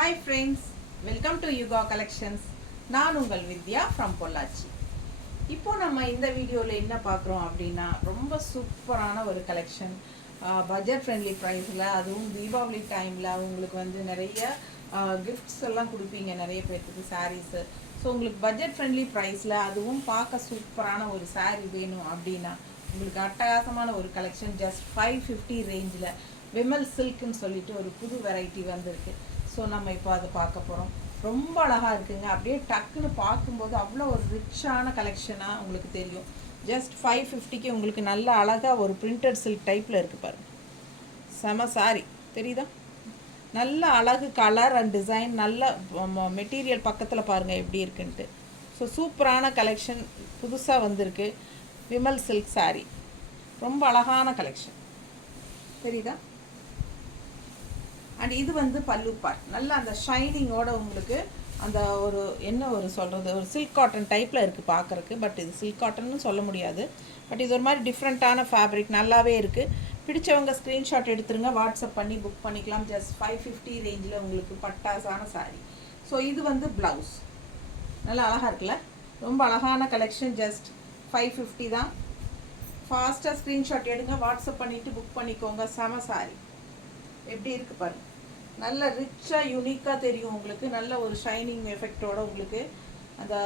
Hi friends, welcome to Yuga Collections. நான் உங்கள் வித்யா from Pollachi. இப்போ நம்ம இந்த வீடியோவில் என்ன பார்க்குறோம் அப்படின்னா ரொம்ப சூப்பரான ஒரு கலெக்ஷன், பட்ஜெட் ஃப்ரெண்ட்லி ப்ரைஸில், அதுவும் தீபாவளி டைமில் உங்களுக்கு வந்து நிறைய கிஃப்ட்ஸ் எல்லாம் கொடுப்பீங்க நிறைய பேர்த்துக்கு சாரீஸு. ஸோ உங்களுக்கு பட்ஜெட் ஃப்ரெண்ட்லி ப்ரைஸில் அதுவும் பார்க்க சூப்பரான ஒரு சாரீ வேணும் அப்படின்னா உங்களுக்கு அட்டகாசமான ஒரு கலெக்ஷன் ஜஸ்ட் 550 ரேஞ்சில் விமல் சில்க்குன்னு சொல்லிட்டு ஒரு புது வெரைட்டி வந்திருக்கு. ஸோ நம்ம இப்போ அதை பார்க்க போகிறோம். ரொம்ப அழகாக இருக்குங்க. அப்படியே டக்குன்னு பார்க்கும்போது அவ்வளோ ஒரு ரிச்சான கலெக்ஷனாக உங்களுக்கு தெரியும். ஜஸ்ட் 550க்கு உங்களுக்கு நல்ல அழகாக ஒரு பிரிண்டட் சில்க் டைப்பில் இருக்குது பாருங்கள். செம சாரி தெரியுதா? நல்ல அழகு கலர் அண்ட் டிசைன், நல்ல மெட்டீரியல் பக்கத்தில் பாருங்கள் எப்படி இருக்குன்ட்டு. ஸோ சூப்பரான கலெக்ஷன் புதுசாக வந்திருக்கு. விமல் சில்க் சாரி ரொம்ப அழகான கலெக்ஷன் தெரியுதா? அண்ட் இது வந்து பல்லு பார்ட், நல்ல அந்த ஷைனிங்கோட உங்களுக்கு அந்த ஒரு என்ன ஒரு சொல்கிறது, ஒரு சில்க் காட்டன் டைப்பில் இருக்குது பார்க்குறக்கு. பட் இது சில்க் காட்டன்னு சொல்ல முடியாது. பட் இது ஒரு மாதிரி டிஃப்ரெண்ட்டான ஃபேப்ரிக், நல்லாவே இருக்குது. பிடிச்சவங்க ஸ்க்ரீன்ஷாட் எடுத்துருங்க, வாட்ஸ்அப் பண்ணி புக் பண்ணிக்கலாம். ஜஸ்ட் 550 ரேஞ்சில் உங்களுக்கு பட்டாசான சாரீ. ஸோ இது வந்து ப்ளவுஸ், நல்லா அழகாக இருக்குல்ல? ரொம்ப அழகான கலெக்ஷன். ஜஸ்ட் 550 தான். ஃபாஸ்ட்டாக ஸ்க்ரீன்ஷாட் எடுங்க, வாட்ஸ்அப் பண்ணிவிட்டு புக் பண்ணிக்கோங்க. செம சாரீ எப்படி இருக்குது பாருங்கள். நல்ல ரிச்சாக யூனிக்காக தெரியும் உங்களுக்கு. நல்ல ஒரு ஷைனிங் எஃபெக்டோட உங்களுக்கு அந்த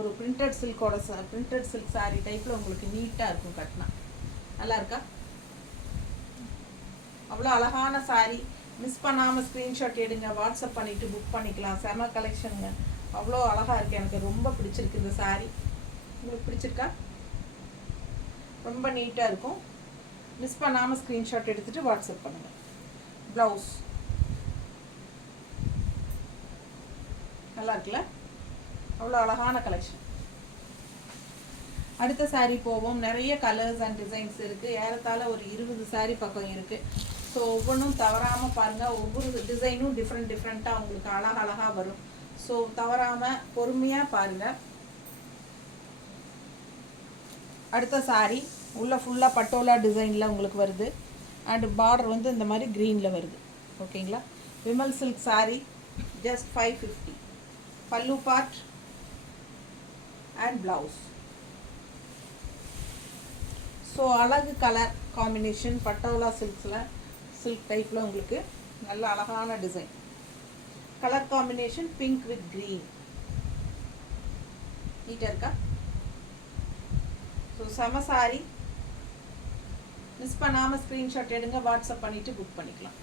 ஒரு பிரிண்டட் சில்கோட பிரிண்டட் சில்க் சாரீ டைப்பில் உங்களுக்கு நீட்டாக இருக்கும் கட்டினா. நல்லா இருக்கா? அவ்வளோ அழகான சாரீ. மிஸ் பண்ணாமல் ஸ்க்ரீன்ஷாட் எடுங்க, வாட்ஸ்அப் பண்ணிவிட்டு புக் பண்ணிக்கலாம். செம கலெக்ஷனுங்க. அவ்வளோ அழகாக இருக்குது. எனக்கு ரொம்ப பிடிச்சிருக்கு இந்த சாரீ. உங்களுக்கு பிடிச்சிருக்கா? ரொம்ப நீட்டாக இருக்கும். மிஸ் பண்ணாமல் ஸ்க்ரீன்ஷாட் எடுத்துகிட்டு வாட்ஸ்அப் பண்ணுங்கள். ப்ளவுஸ் நல்லா இருக்குல்ல? அவ்வளோ அழகான கலெக்ஷன். அடுத்த சாரீ போவோம். நிறைய கலர்ஸ் அண்ட் டிசைன்ஸ் இருக்குது. ஏறத்தாழ ஒரு 20 சாரீ பக்கம் இருக்குது. ஸோ ஒவ்வொன்றும் தவறாமல் பாருங்கள். ஒவ்வொரு டிசைனும் டிஃப்ரெண்ட்டாக உங்களுக்கு அழகாக வரும். ஸோ தவறாமல் பொறுமையாக பாருங்கள். அடுத்த சாரீ உள்ள ஃபுல்லாக பட்டோலா டிசைனில் உங்களுக்கு வருது. அண்ட் பார்டர் வந்து இந்த மாதிரி க்ரீனில் வருது. ஓகேங்களா? Vimal silk sari just 550. Pallu part and blouse. So அழகு கலர் காம்பினேஷன், பட்டோலா சில்க்ஸில் சில்க் டைப்பில் உங்களுக்கு நல்ல அழகான design. Colour combination pink with green. நீட்டாக இருக்கா? ஸோ செம சாரி. மிஸ் பண்ணாமல் ஸ்க்ரீன்ஷாட் எடுங்க, வாட்ஸ்அப் பண்ணிவிட்டு புக் பண்ணிக்கலாம்.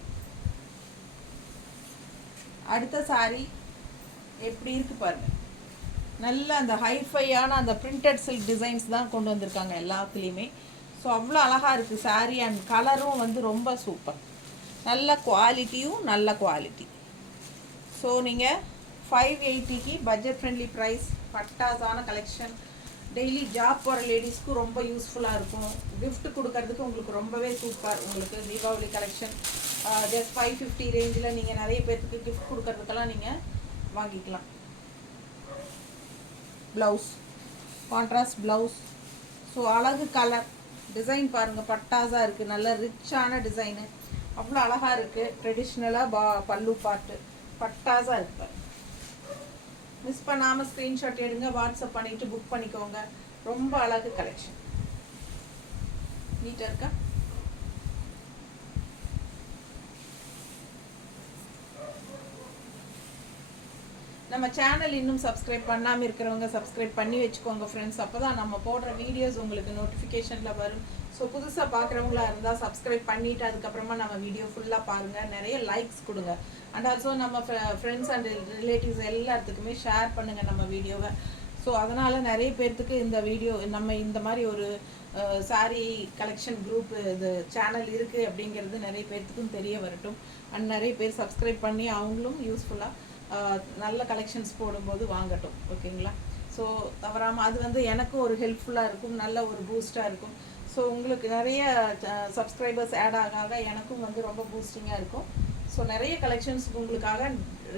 அடுத்த சாரீ எப்படி இருக்குது பாருங்கள். நல்ல அந்த ஹைஃபையான அந்த பிரிண்டட் சில்க் டிசைன்ஸ் தான் கொண்டு வந்திருக்காங்க எல்லாத்துலேயுமே. ஸோ அவ்வளோ அழகாக இருக்குது சாரீ. அண்ட் கலரும் வந்து ரொம்ப சூப்பர். நல்ல குவாலிட்டியும் நல்ல குவாலிட்டி. ஸோ நீங்கள் 580க்கு பட்ஜெட் ஃப்ரெண்ட்லி ப்ரைஸ், பட்டாசான கலெக்ஷன். டெய்லி ஜாப் போகிற லேடிஸ்க்கு ரொம்ப யூஸ்ஃபுல்லாக இருக்கும். கிஃப்ட் கொடுக்கறதுக்கு உங்களுக்கு ரொம்பவே சூப்பர். உங்களுக்கு தீபாவளி கலெக்ஷன் ஜஸ்ட் 550 ரேஞ்சில் நீங்கள் நிறைய பேர்த்துக்கு கிஃப்ட் கொடுக்கறதுக்கெல்லாம் நீங்கள் வாங்கிக்கலாம். Blouse contrast blouse. ஸோ அழகு கலர் டிசைன் பாருங்கள், பட்டாஸாக இருக்குது. நல்ல ரிச்சான டிசைனு, அவ்வளோ அழகாக இருக்குது. ட்ரெடிஷ்னலாக பல்லு பாட்டு பட்டாஸாக இருக்குது. மிஸ் பண்ணாமல் ஸ்க்ரீன்ஷாட் எடுங்க, வாட்ஸ்அப் பண்ணிவிட்டு புக் பண்ணிக்கோங்க. ரொம்ப அழகு கலெக்ஷன். நீட்டாக இருக்கா? நம்ம சேனல் இன்னும் சப்ஸ்கிரைப் பண்ணாமல் இருக்கிறவங்க சப்ஸ்கிரைப் பண்ணி வச்சுக்கோங்க ஃப்ரெண்ட்ஸ். அப்போ தான் நம்ம போடுற வீடியோஸ் உங்களுக்கு நோட்டிஃபிகேஷனில் வரும். ஸோ புதுசாக பார்க்குறவங்களா இருந்தால் சப்ஸ்கிரைப் பண்ணிவிட்டு அதுக்கப்புறமா நம்ம வீடியோ ஃபுல்லாக பாருங்கள். நிறைய லைக்ஸ் கொடுங்க. அண்ட் ஆல்சோ நம்ம ஃப்ரெண்ட்ஸ் அண்ட் ரிலேட்டிவ்ஸ் எல்லாத்துக்குமே ஷேர் பண்ணுங்கள் நம்ம வீடியோவை. ஸோ அதனால் நிறைய பேர்த்துக்கு இந்த வீடியோ, நம்ம இந்த மாதிரி ஒரு சாரீ கலெக்ஷன் குரூப் இது சேனல் இருக்குது அப்படிங்கிறது நிறைய பேர்த்துக்கும் தெரிய வரட்டும். அண்ட் நிறைய பேர் சப்ஸ்கிரைப் பண்ணி அவங்களும் யூஸ்ஃபுல்லாக நல்ல கலெக்ஷன்ஸ் போடும்போது வாங்கட்டும். ஓகேங்களா? ஸோ தவறாமல் அது வந்து எனக்கும் ஒரு ஹெல்ப்ஃபுல்லாக இருக்கும், நல்ல ஒரு பூஸ்டாக இருக்கும். ஸோ உங்களுக்கு நிறைய சப்ஸ்கிரைபர்ஸ் ஆட் ஆக எனக்கும் வந்து ரொம்ப பூஸ்டிங்காக இருக்கும். ஸோ நிறைய கலெக்ஷன்ஸ் உங்களுக்காக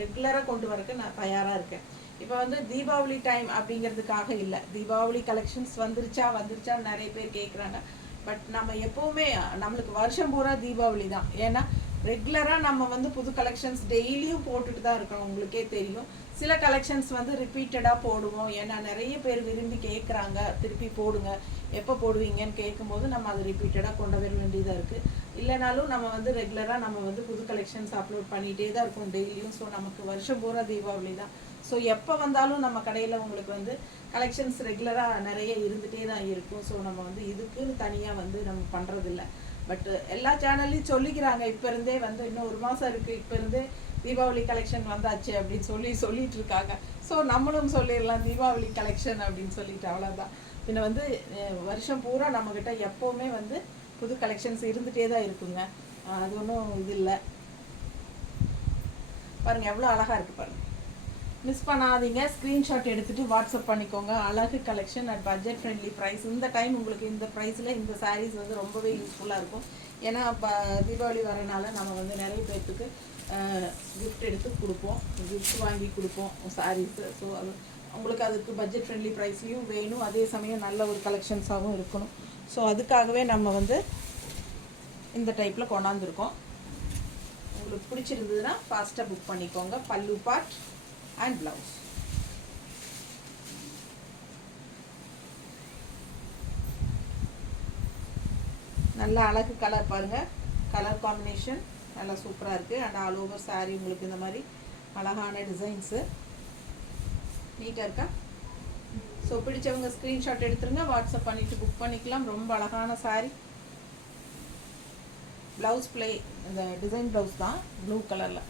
ரெகுலராக கொண்டு வரக்கு நான் தயாராக இருக்கேன். இப்போ வந்து தீபாவளி டைம் அப்படிங்கிறதுக்காக இல்லை, தீபாவளி கலெக்ஷன்ஸ் வந்துருச்சா நிறைய பேர் கேட்குறாங்க. பட் நம்ம எப்போவுமே நம்மளுக்கு வருஷம் பூரா தீபாவளி தான். ஏன்னா ரெகுலராக நம்ம வந்து புது கலெக்ஷன்ஸ் டெய்லியும் போட்டுட்டு தான் இருக்கோம், உங்களுக்கே தெரியும். சில கலெக்ஷன்ஸ் வந்து ரிப்பீட்டடாக போடுவோம், ஏன்னா நிறைய பேர் விரும்பி கேட்குறாங்க, திருப்பி போடுங்க, எப்போ போடுவீங்கன்னு கேட்கும்போது நம்ம அதை ரிப்பீட்டடாக கொண்டு வர வேண்டியதாக இருக்குது. இல்லைனாலும் நம்ம வந்து ரெகுலராக நம்ம வந்து புது கலெக்ஷன்ஸ் அப்லோட் பண்ணிகிட்டே தான் இருக்கோம் டெய்லியும். ஸோ நமக்கு வருஷம் பூரா தீபாவளி தான். ஸோ எப்போ வந்தாலும் நம்ம கடையில் உங்களுக்கு வந்து கலெக்ஷன்ஸ் ரெகுலராக நிறைய இருந்துகிட்டே தான் இருக்கும். ஸோ நம்ம வந்து இதுக்குன்னு தனியாக வந்து நம்ம பண்ணுறதில்ல. பட் எல்லா சேனல்லையும் சொல்லிக்கிறாங்க, இப்போ இருந்தே வந்து இன்னும் 1 மாதம் இருக்குது, இப்போ இருந்தே தீபாவளி கலெக்ஷன் வந்தாச்சு அப்படின்னு சொல்லிட்டு இருக்காங்க. ஸோ நம்மளும் சொல்லிடலாம் தீபாவளி கலெக்ஷன் அப்படின்னு சொல்லிட்டு, அவ்வளோதான். பின்ன வந்து வருஷம் பூரா நம்மக்கிட்ட எப்போவுமே வந்து புது கலெக்ஷன்ஸ் இருந்துகிட்டே தான் இருக்குங்க. அது ஒன்றும் இது இல்லை. பாருங்கள் எவ்வளோ அழகாக இருக்குது பாருங்கள். மிஸ் பண்ணாதீங்க, ஸ்க்ரீன்ஷாட் எடுத்துகிட்டு வாட்ஸ்அப் பண்ணிக்கோங்க. அழகு collection at budget friendly price. இந்த டைம் உங்களுக்கு இந்த ப்ரைஸில் இந்த சாரீஸ் வந்து ரொம்பவே யூஸ்ஃபுல்லாக இருக்கும். ஏன்னா தீபாவளி வரனால நம்ம வந்து நிறைய பேர்த்துக்கு கிஃப்ட் எடுத்து கொடுப்போம், கிஃப்ட் வாங்கி கொடுப்போம் சாரீஸு. ஸோ அது உங்களுக்கு அதுக்கு பட்ஜெட் ஃப்ரெண்ட்லி ப்ரைஸ்லையும் வேணும், அதே சமயம் நல்ல ஒரு கலெக்ஷன்ஸாகவும் இருக்கணும். ஸோ அதுக்காகவே நம்ம வந்து இந்த டைப்பில் கொண்டாந்துருக்கோம். உங்களுக்கு பிடிச்சிருந்ததுன்னா ஃபாஸ்ட்டாக புக் பண்ணிக்கோங்க. பல்லு பார்ட் and blouse. நல்ல அழகு கலர் பாருங்கள், கலர் காம்பினேஷன் நல்லா சூப்பராக இருக்குது. அண்ட் ஆல் ஓவர் சாரீ உங்களுக்கு இந்த மாதிரி அழகான டிசைன்ஸு நீட்டாக இருக்கா. ஸோ பிடிச்சவங்க ஸ்க்ரீன்ஷாட் எடுத்துருங்க, வாட்ஸ்அப் பண்ணிவிட்டு புக் பண்ணிக்கலாம். ரொம்ப அழகான சாரீ. ப்ளவுஸ் ப்ளே இந்த டிசைன் ப்ளவுஸ் தான், ப்ளூ கலரில்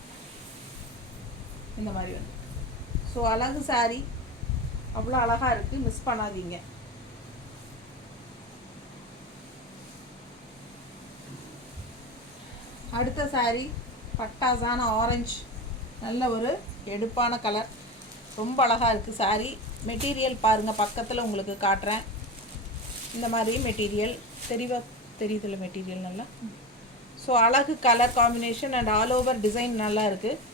இந்த மாதிரி வந்து. ஸோ அழகு சாரீ, அவ்வளோ அழகாக இருக்குது, மிஸ் பண்ணாதீங்க. அடுத்த சாரீ பட்டாசான ஆரஞ்சு, நல்ல ஒரு எடுப்பான கலர், ரொம்ப அழகாக இருக்குது சாரீ. மெட்டீரியல் பாருங்கள், பக்கத்தில் உங்களுக்கு காட்டுறேன். இந்த மாதிரி மெட்டீரியல் தெரியுதுல்ல மெட்டீரியல் நல்லா. ஸோ அழகு colour combination and all over design நல்லா இருக்குது.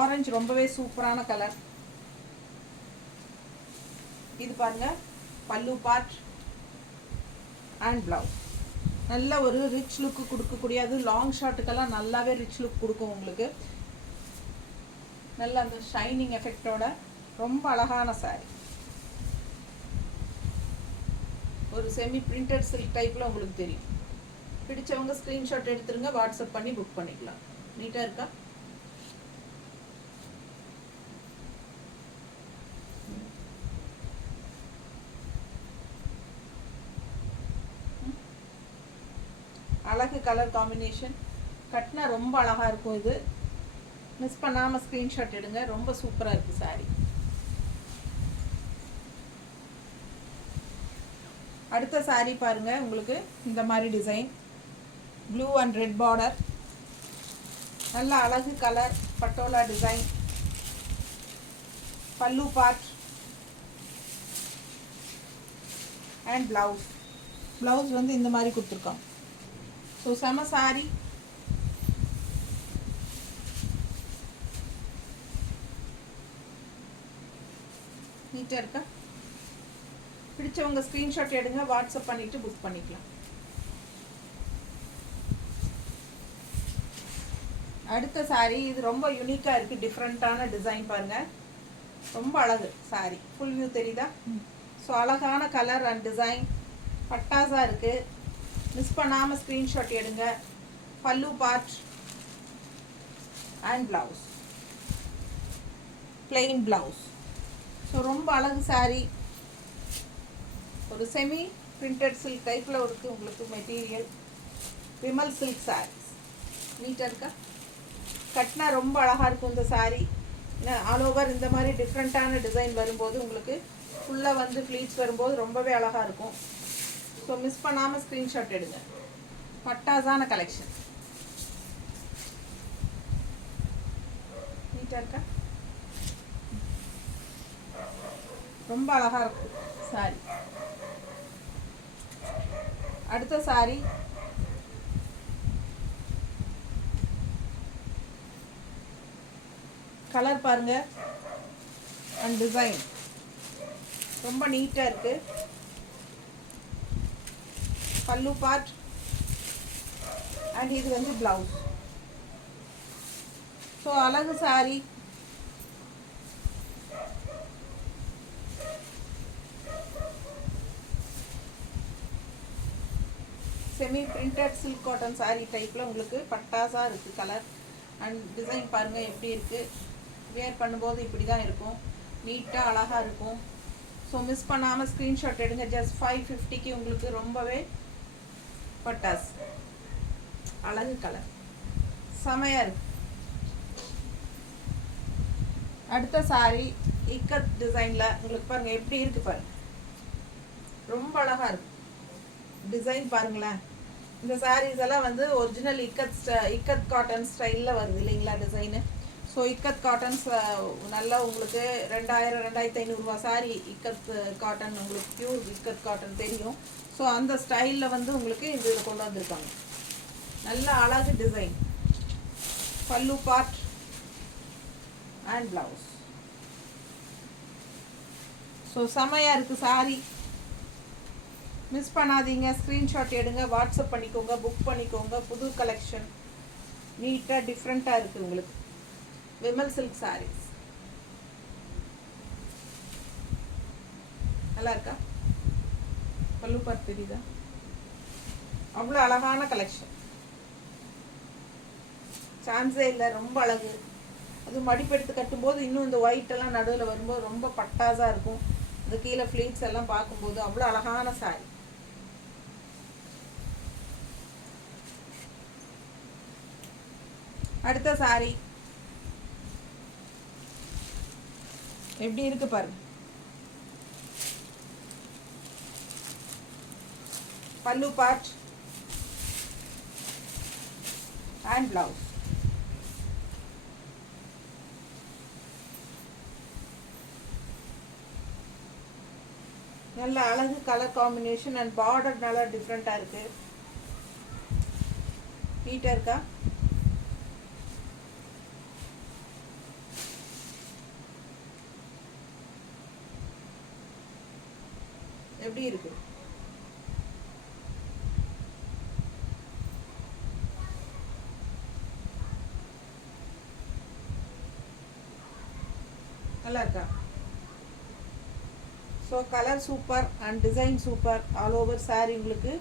ஆரஞ்சு ரொம்பவே சூப்பரான கலர். இது பாருங்க பல்லு பார்ட் அண்ட் பிளவுஸ். நல்ல ஒரு ரிச் லுக்கு கொடுக்கக்கூடிய, அது லாங் ஷார்ட்டுக்கெல்லாம் நல்லாவே ரிச் லுக் கொடுக்கும் உங்களுக்கு. நல்ல அந்த ஷைனிங் எஃபெக்டோட ரொம்ப அழகான சாரி. ஒரு செமி பிரிண்டட் சில்க் டைப்பில் உங்களுக்கு தெரியும். பிடிச்சவங்க ஸ்க்ரீன்ஷாட் எடுத்துருங்க, வாட்ஸ்அப் பண்ணி புக் பண்ணிக்கலாம். நீட்டாக இருக்கா. அழகு கலர் காம்பினேஷன், கட்டினா ரொம்ப அழகாக இருக்கும். இது மிஸ் பண்ணாமல் ஸ்க்ரீன்ஷாட் எடுங்க, ரொம்ப சூப்பராக இருக்குது சாரி. அடுத்த சாரி பாருங்கள், உங்களுக்கு இந்த மாதிரி design, blue and red border, நல்ல அழகு கலர், பட்டோலா டிசைன், பல்லு பார்ட் அண்ட் ப்ளவுஸ். ப்ளவுஸ் வந்து இந்த மாதிரி கொடுத்துருக்கோம். ஸோ செம சாரி. நீட்டாக இருக்கா. பிடிச்சவங்க ஸ்க்ரீன்ஷாட் எடுங்க, வாட்ஸ்அப் பண்ணிவிட்டு புக் பண்ணிக்கலாம். அடுத்த சாரி, இது ரொம்ப யூனிக்காக இருக்குது, டிஃப்ரெண்ட்டான டிசைன் பாருங்கள், ரொம்ப அழகு சாரி. ஃபுல் வியூ தெரியுதா. ஸோ அழகான கலர் அண்ட் டிசைன், பட்டாசாக இருக்குது. மிஸ் பண்ணாமல் ஸ்க்ரீன்ஷாட் எடுங்க. பல்லு part and blouse, plain blouse. So ரொம்ப அழகு சாரி. ஒரு செமி பிரிண்டட் சில்க் டைப்பில் இருக்குது உங்களுக்கு மெட்டீரியல். விமல் சில்க் சாரீஸ். நீட்டாக இருக்கா. கட்டினா ரொம்ப அழகாக இருக்கும் இந்த சாரீ. ஆல் ஓவர் இந்த மாதிரி டிஃப்ரெண்ட்டான டிசைன் வரும்போது உங்களுக்கு ஃபுல்லாக வந்து ஃப்ளீட்ஸ் வரும்போது ரொம்பவே அழகாக இருக்கும். ஸோ மிஸ் பண்ணாமல் ஸ்க்ரீன்ஷாட் எடுங்க. பட்டாசான கலெக்ஷன். நீட்டாக இருக்கா. ரொம்ப அழகாக இருக்கும் சாரி. அடுத்த சாரி கலர் பாருங்க அண்ட் டிசைன் ரொம்ப நீட்டாக இருக்குது. பல்லு பார்ட் அண்ட் இது வந்து ப்ளவுஸ். ஸோ அழகு sorry. Semi printed silk cotton sari டைப்பில் உங்களுக்கு பட்டாஸாக இருக்குது கலர். அண்ட் டிசைன் பாருங்கள் எப்படி இருக்குது. வேர் பண்ணும்போது இப்படி தான் இருக்கும், நீட்டாக அழகாக இருக்கும். ஸோ மிஸ் பண்ணாமல் ஸ்க்ரீன்ஷாட் எடுங்க. ஜஸ்ட் 550க்கு உங்களுக்கு ரொம்பவே பட்டாஸ் அழகு கலர் செமையாக இருக்குது. அடுத்த சாரீ இக்கத் டிசைனில் உங்களுக்கு பாருங்கள் எப்படி இருக்குது பாருங்கள், ரொம்ப அழகாக இருக்குது டிசைன் பாருங்களேன். இந்த சாரீஸ் எல்லாம் வந்து ஒரிஜினல் இக்கத் காட்டன் ஸ்டைலில் வருது இல்லைங்களா டிசைனு. ஸோ இக்கத் காட்டன்ஸ் நல்லா உங்களுக்கு 2000-2500 சாரீ இக்கத் காட்டன், உங்களுக்கு பியூர் இக்கத் காட்டன் தெரியும். ஸோ அந்த ஸ்டைலில் வந்து உங்களுக்கு இது கொண்டு வந்திருக்காங்க. நல்ல அழகு டிசைன். பல்லு பார்ட் அண்ட் ப்ளவுஸ். ஸோ செமையாக இருக்குது சாரீ. மிஸ் பண்ணாதீங்க, ஸ்க்ரீன்ஷாட் எடுங்க, வாட்ஸ்அப் பண்ணிக்கோங்க, புக் பண்ணிக்கோங்க. புது கலெக்ஷன் நீட்டாக டிஃப்ரெண்ட்டாக இருக்குது உங்களுக்கு. விமல் சில்க் சாரீஸ் நல்லா இருக்கா? பல்லு பார்த்து தெரியுதா? அவ்வளோ அழகான கலெக்ஷன், சான்ஸே இல்லை, ரொம்ப அழகு. அது மடிப்பெடுத்து கட்டும்போது இன்னும் இந்த ஒயிட் எல்லாம் நடுவில் வரும்போது ரொம்ப பட்டாஸாக இருக்கும். இந்த கீழே ஃப்ளீட்ஸ் எல்லாம் பார்க்கும்போது அவ்வளோ அழகான சாரி. அடுத்த சாரி எப்படி இருக்கு பாருங்க. பல்லு பார்ட் அண்ட் பிளவுஸ். நல்ல அழகு கலர் காம்பினேஷன் அண்ட் பார்டர் நல்லா டிஃப்ரெண்டா இருக்கு. நீட்டா இருக்கா? எப்படி இருக்கு? நல்லா இருக்கா? So colour super and design super. All over sorry உங்களுக்கு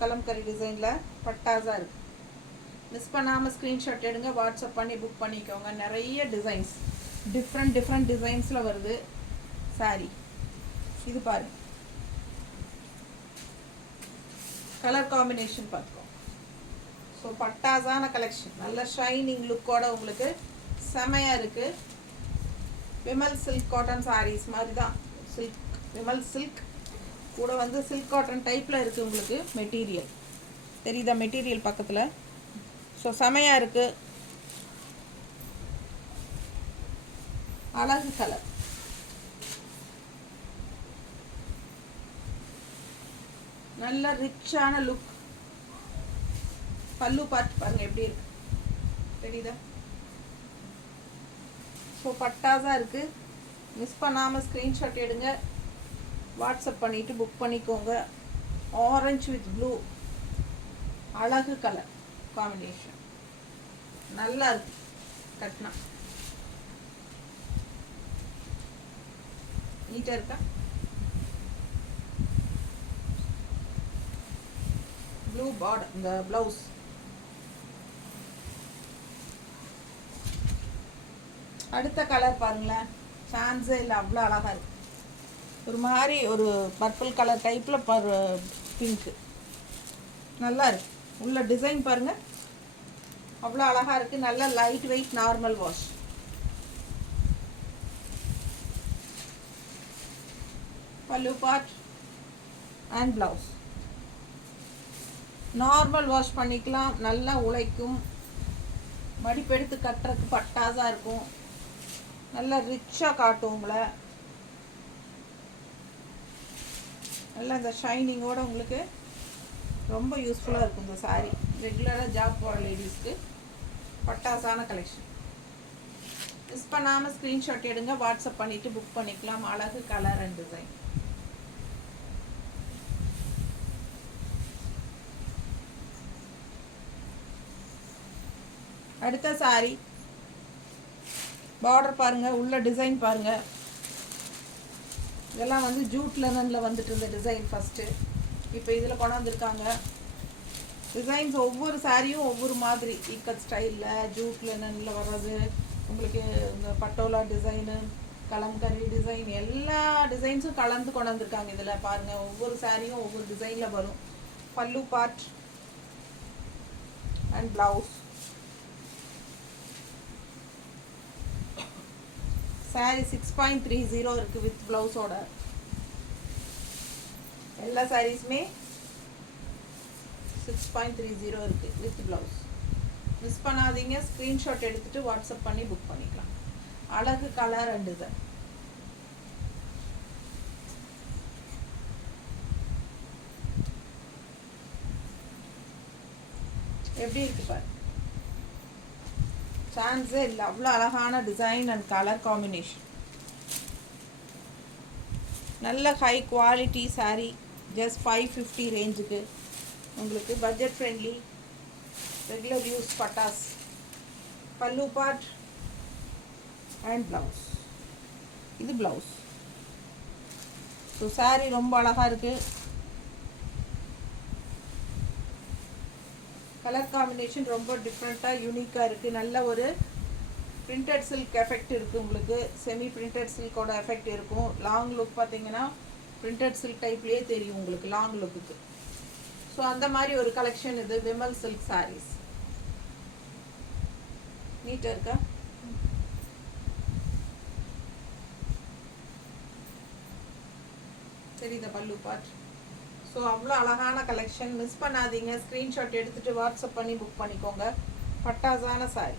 கலம்கரி டிசைனில் பட்டாஸாக இருக்குது. மிஸ் பண்ணாமல் ஸ்க்ரீன்ஷாட் எடுங்க, வாட்ஸ்அப் பண்ணி புக் பண்ணிக்கோங்க. நிறைய டிசைன்ஸ் டிஃப்ரெண்ட் டிசைன்ஸில் வருது சாரி. இது பாருங்க, கலர் காம்பினேஷன் பார்த்துக்கோ. ஸோ பட்டாஸான கலெக்ஷன், நல்ல ஷைனிங் லுக்கோட உங்களுக்கு செமையாக இருக்குது. விமல் சில்க் காட்டன் சாரீஸ் மாதிரி தான். சில்க், விமல் சில்க் கூட வந்து சில்க் காட்டன் டைப்பில் இருக்குது உங்களுக்கு மெட்டீரியல். தெரியுதா மெட்டீரியல் பக்கத்தில்? ஸோ செமையாக இருக்குது, அழகு கலர். நல்ல ரிச்சான லுக். பல்லு பார்ட் பாருங்க எப்படி இருக்கு, தெரியுதா? ஸோ பட்டாஸாக இருக்குது. மிஸ் பண்ணாமல் ஸ்க்ரீன்ஷாட் எடுங்க, வாட்ஸ்அப் பண்ணிவிட்டு புக் பண்ணிக்கோங்க. ஆரஞ்சு வித் ப்ளூ, அழகு கலர் காம்பினேஷன், நல்லா இருக்கு கட்டினா. நீட்டாக இருக்கா? ப்ளூ பார்டர் இந்த ப்ளவுஸ். அடுத்த கலர் பாருங்களேன், சான்ஸே இல்லை, அவ்வளோ அழகாக இருக்குது. ஒரு மாதிரி ஒரு பர்பிள் கலர் டைப்பில் பிங்க்கு, நல்லா இருக்கு. உள்ள டிசைன் பாருங்கள், அவ்வளோ அழகாக இருக்குது. நல்ல லைட் வெயிட் நார்மல் வாஷ். பல்லு part and blouse. Normal wash பண்ணிக்கலாம், நல்லா உழைக்கும். மடிப்பெடுத்து கட்டுறதுக்கு பட்டாஸாக இருக்கும், நல்லா ரிச்சாக காட்டும் உங்களை. நல்லா இந்த ஷைனிங்கோடு உங்களுக்கு ரொம்ப யூஸ்ஃபுல்லாக இருக்கும் இந்த சாரீ. ரெகுலராக ஜாப் போகிற லேடிஸ்க்கு பட்டாஸான கலெக்ஷன். மிஸ் பண்ணாமல் ஸ்க்ரீன்ஷாட் எடுங்க, வாட்ஸ்அப் பண்ணிவிட்டு புக் பண்ணிக்கலாம். அழகு கலர் அண்ட் டிசைன். அடுத்த சாரி பார்டர் பாருங்கள், உள்ள டிசைன் பாருங்கள். இதெல்லாம் வந்து ஜூட் லெனனில் வந்துட்டு இருந்த டிசைன் ஃபஸ்ட்டு. இப்போ இதில் கொண்டாந்துருக்காங்க டிசைன்ஸ். ஒவ்வொரு சாரியும் ஒவ்வொரு மாதிரி ஈக்கட் ஸ்டைலில் ஜூட் லெனனில் வர்றது, உங்களுக்கு இந்த பட்டோலா டிசைனு, கலம்கரி டிசைன், எல்லா டிசைன்ஸும் கலந்து கொண்டாந்துருக்காங்க. இதில் பாருங்கள், ஒவ்வொரு சாரியும் ஒவ்வொரு டிசைனில் வரும். பல்லு பார்ட் அண்ட் ப்ளவுஸ். சாரி 6.30 இருக்குது வித் ப்ளவுஸோட. எல்லா சாரீஸுமே 6.30 இருக்குது வித் ப்ளவுஸ். மிஸ் பண்ணாதீங்க. ஸ்க்ரீன்ஷாட் எடுத்துகிட்டு வாட்ஸ்அப் பண்ணி புக் பண்ணிக்கலாம். அழகு கலர் அண்ட் டிசைன். எப்படி இருக்கு பாரு, சான்ஸே இல்லை. அவ்வளோ அழகான டிசைன் அண்ட் கலர் காம்பினேஷன். நல்ல ஹை குவாலிட்டி சாரீ. ஜஸ்ட் 550 ரேஞ்சுக்கு உங்களுக்கு பட்ஜெட் ஃப்ரெண்ட்லி, ரெகுலர் யூஸ் பட்டாஸ். பல்லு பார்ட் அண்ட் ப்ளவுஸ். இது ப்ளவுஸ். ஸோ சாரீ ரொம்ப அழகாக இருக்குது. கலர் காம்பினேஷன் ரொம்ப டிஃப்ரெண்ட்டாக யூனிக்காக இருக்குது. நல்ல ஒரு பிரிண்டட் சில்க் எஃபெக்ட் இருக்குது உங்களுக்கு. செமி பிரிண்டட் சில்கோட எஃபெக்ட் இருக்கும். லாங் லுக் பார்த்தீங்கன்னா பிரிண்டட் சில்க் டைப்லேயே தெரியும் உங்களுக்கு லாங் லுக்குக்கு. ஸோ அந்த மாதிரி ஒரு கலெக்ஷன் இது. விமல் சில்க் சாரீஸ். நீட்டாக இருக்கா? சரி, இந்த பல்லு பார்ட். ஸோ அவ்வளோ அழகான கலெக்ஷன். மிஸ் பண்ணாதீங்க. ஸ்க்ரீன்ஷாட் எடுத்துகிட்டு வாட்ஸ்அப் பண்ணி புக் பண்ணிக்கோங்க. பட்டாசான சாரி.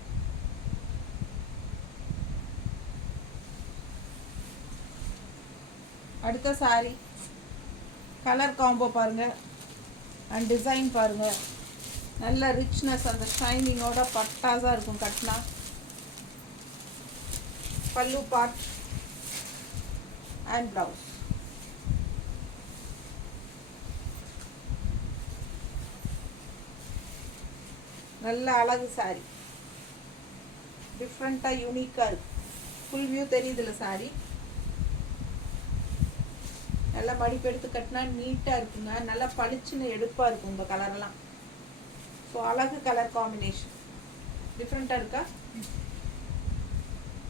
அடுத்த சாரி கலர் காம்போ பாருங்கள் அண்ட் டிசைன் பாருங்கள். நல்ல ரிச்னஸ், அந்த ஷைனிங்கோட பட்டாசாக இருக்கும் கட்டினா. பல்லு பார்ட் அண்ட் ப்ளவுஸ். நல்ல அழகு சாரி. டிஃப்ரெண்ட்டாக யூனிக்காக இருக்குது. ஃபுல் வியூ தெரியுதுல்ல சாரி. நல்லா மடிப்பு எடுத்து கட்டினா நீட்டாக இருக்குங்க. நல்லா பளிச்சுன்னு எடுப்பாக இருக்கும் இந்த கலரெல்லாம். ஸோ அழகு கலர் காம்பினேஷன். டிஃப்ரெண்ட்டாக இருக்கா?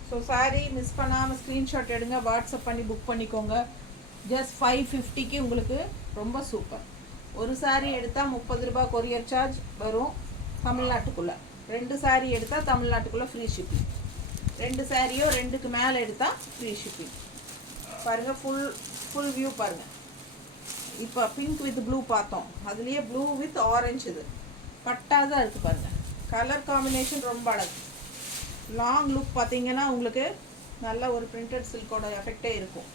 ஸோ சாரி மிஸ் பண்ணாமல் ஸ்க்ரீன்ஷாட் எடுங்க, வாட்ஸ்அப் பண்ணி புக் பண்ணிக்கோங்க. ஜஸ்ட் 550க்கு உங்களுக்கு ரொம்ப சூப்பர். ஒரு சாரி எடுத்தால் 30 ரூபாய் கொரியர் சார்ஜ் வரும் தமிழ்நாட்டுக்குள்ளே. 2 சாரி எடுத்தால் தமிழ்நாட்டுக்குள்ளே ஃப்ரீ ஷிப்பிங். 2 சாரியோ 2க்கு மேலே எடுத்தால் ஃப்ரீ ஷிப்பிங். பாருங்கள், ஃபுல் வியூ பாருங்கள். இப்போ பிங்க் வித் ப்ளூ பார்த்தோம், அதுலேயே ப்ளூ வித் ஆரஞ்சு. இது பட்டாதான் இருக்குது பாருங்கள். கலர் காம்பினேஷன் ரொம்ப அழகு. லாங் லுக் பார்த்தீங்கன்னா உங்களுக்கு நல்ல ஒரு பிரிண்டட் சில்கோட எஃபெக்டே இருக்கும்.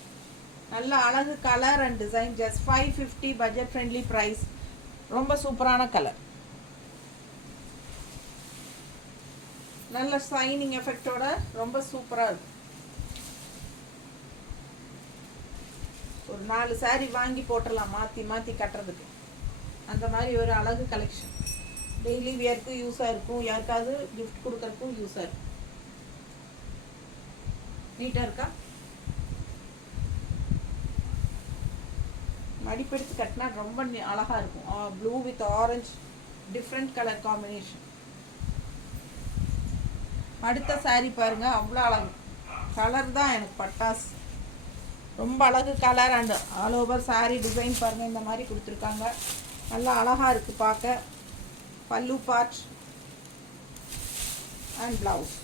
நல்ல அழகு colour and design. Just 550 budget friendly price. ரொம்ப சூப்பரான கலர். நல்ல ஷைனிங் எஃபெக்டோட ரொம்ப சூப்பராக இருக்கும். ஒரு 4 சாரி வாங்கி போட்டுடலாம் மாற்றி மாற்றி கட்டுறதுக்கு. அந்த மாதிரி ஒரு அழகு கலெக்ஷன். டெய்லி வியர்க்கும் யூஸாக இருக்கும், யாருக்காவது கிஃப்ட் கொடுக்கறதுக்கும் யூஸாக இருக்கும். நீட்டாக இருக்கா? மடிப்பெடுத்து கட்டினா ரொம்ப அழகாக இருக்கும். Blue with orange, different colour combination. அடுத்த சாரி பாருங்கள், அவ்வளோ அழகு. கலர் தான் எனக்கு பட்டாஸ். ரொம்ப அழகு colour and all over sorry design பாருங்கள். இந்த மாதிரி கொடுத்துருக்காங்க. நல்லா அழகாக இருக்குது பார்க்க. பல்லு பார்ட் அண்ட் ப்ளவுஸ்.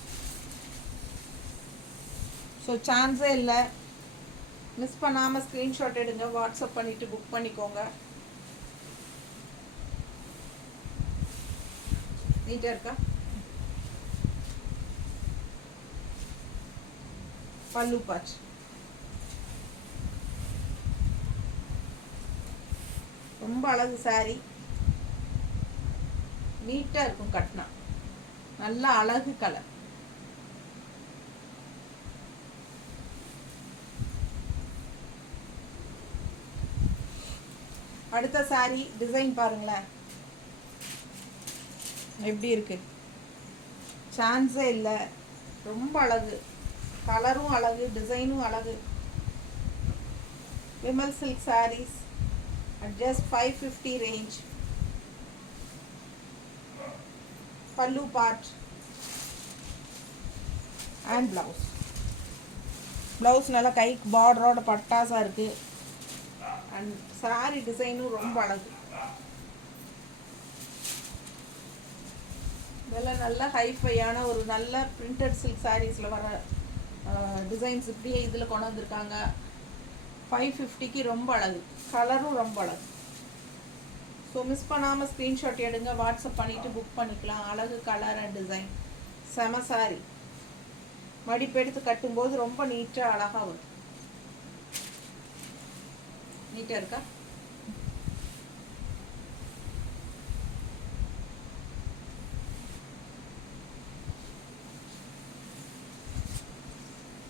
ஸோ சான்ஸே இல்லை. மிஸ் பண்ணாமல் ஸ்க்ரீன்ஷாட் எடுங்க, வாட்ஸ்அப் பண்ணிவிட்டு புக் பண்ணிக்கோங்க. நீட்டாக இருக்கா? பல்லு பார்ட். ரொம்ப அழகு சாரி. நீட்டாக இருக்கும் கட்டினா. நல்ல அழகு கலர். அடுத்த சாரி டிசைன் பாருங்களேன் எப்படி இருக்கு. சான்ஸே இல்லை. ரொம்ப அழகு, கலரும் அழகு, டிசைனும் அழகு. Vimal silk sarees at just 550 range. Pallu part and blouse. Blouse நல்லா கைக்கு பார்டரோட பட்டாசாக இருக்குது. அண்ட் சாரி டிசைனும் ரொம்ப அழகு. இதெல்லாம் நல்ல ஹைஃபையான ஒரு நல்ல பிரிண்டட் சில்க் சாரீஸில் வர டிசைன்ஸ் இப்படியே இதில் கொண்டு வந்திருக்காங்க. 550க்கு ரொம்ப அழகு, கலரும் ரொம்ப அழகு. ஸோ மிஸ் பண்ணாமல் ஸ்க்ரீன்ஷாட் எடுங்க, வாட்ஸ்அப் பண்ணிவிட்டு புக் பண்ணிக்கலாம். அழகு கலர் அண்ட் டிசைன், செம சாரி. மடிப்பெடுத்து கட்டும்போது ரொம்ப நீட்டாக அழகாக வரும். நீட்டாக இருக்கா?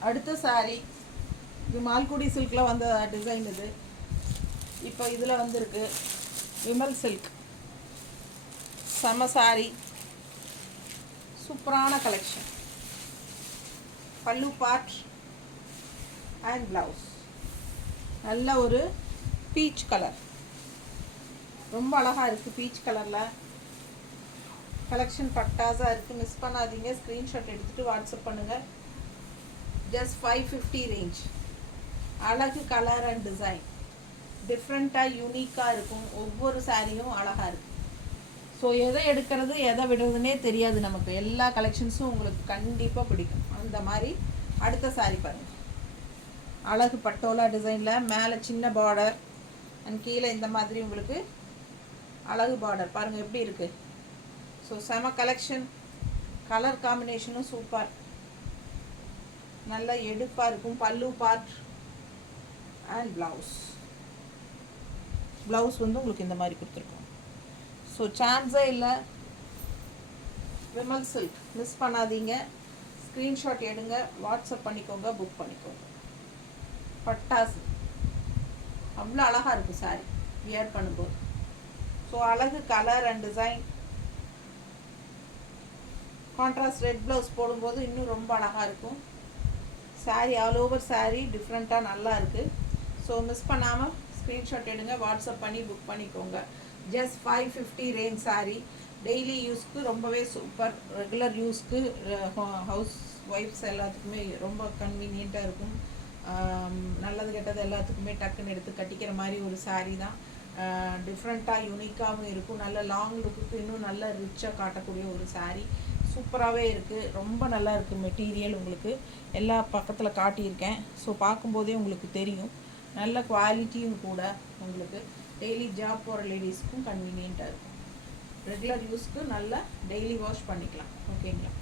அடுத்த சாரி இது மால்குடி சில்கில் வந்த டிசைன். இது இப்போ இதில் வந்துருக்கு விமல் சில்க். செம சாரி, சூப்பரான கலெக்ஷன். பல்லு பார்ட் அண்ட் ப்ளவுஸ் நல்ல ஒரு பீச் கலர், ரொம்ப அழகாக இருக்குது. பீச் கலரில் கலெக்ஷன் பட்டாஸாக இருக்குது. மிஸ் பண்ணாதீங்க, ஸ்க்ரீன்ஷாட் எடுத்துகிட்டு வாட்ஸ்அப் பண்ணுங்கள். Just 550 range. அழகு கலர் அண்ட் டிசைன் டிஃப்ரெண்ட்டாக யூனிக்காக இருக்கும். ஒவ்வொரு சாரியும் அழகாக இருக்குது. ஸோ எதை எடுக்கிறது எதை விடுறதுனே தெரியாது நமக்கு. எல்லா கலெக்ஷன்ஸும் உங்களுக்கு கண்டிப்பாக பிடிக்கும். அந்த மாதிரி அடுத்த சாரி பாருங்கள். அழகு பட்டோலா டிசைனில் மேலே சின்ன பார்டர் அண்ட் கீழே இந்த மாதிரி உங்களுக்கு அழகு பார்டர் பாருங்கள் எப்படி இருக்குது. ஸோ செம கலெக்ஷன். கலர் காம்பினேஷனும் சூப்பர், நல்லா எடுப்பாக இருக்கும். பல்லு பார்ட் அண்ட் ப்ளவுஸ். ப்ளவுஸ் வந்து உங்களுக்கு இந்த மாதிரி கொடுத்துருக்கோம். ஸோ சான்ஸே இல்லை. விமல் சில்க் மிஸ் பண்ணாதீங்க, ஸ்க்ரீன்ஷாட் எடுங்க, வாட்ஸ்அப் பண்ணிக்கோங்க, புக் பண்ணிக்கோங்க. பட்டாசு அவ்வளோ அழகாக இருக்கும் சாரி வியர் பண்ணும்போது. ஸோ அழகு colour and design. Contrast red blouse போடும்போது இன்னும் ரொம்ப அழகாக இருக்கும். சாரி ஆல் ஓவர் சாரி டிஃப்ரெண்ட்டாக நல்லா இருக்குது. ஸோ மிஸ் பண்ணாமல் ஸ்க்ரீன்ஷாட் எடுங்க, வாட்ஸ்அப் பண்ணி புக் பண்ணிக்கோங்க. Just 550 range sorry. டெய்லி யூஸ்க்கு ரொம்பவே சூப்பர். ரெகுலர் யூஸ்க்கு ஹவுஸ் ஒய்ஃப்ஸ் எல்லாத்துக்குமே ரொம்ப கன்வீனியண்ட்டாக இருக்கும். நல்லது கெட்டது எல்லாத்துக்குமே டக்குன்னு எடுத்து கட்டிக்கிற மாதிரி ஒரு சாரீ தான். டிஃப்ரெண்ட்டாக யூனிக்காகவும் இருக்கும். நல்ல லாங் லுக்குக்கு இன்னும் நல்ல ரிச்சாக காட்டக்கூடிய ஒரு சாரீ. சூப்பராகவே இருக்குது, ரொம்ப நல்லா இருக்குது. மெட்டீரியல் உங்களுக்கு எல்லா பக்கத்தில் காட்டியிருக்கேன். ஸோ பார்க்கும்போதே உங்களுக்கு தெரியும். நல்ல குவாலிட்டியும் கூட. உங்களுக்கு டெய்லி ஜாப் போகிற லேடிஸ்க்கும் கன்வீனியண்ட்டாக இருக்கும். ரெகுலர் யூஸ்க்கு நல்லா டெய்லி வாஷ் பண்ணிக்கலாம். ஓகேங்களா?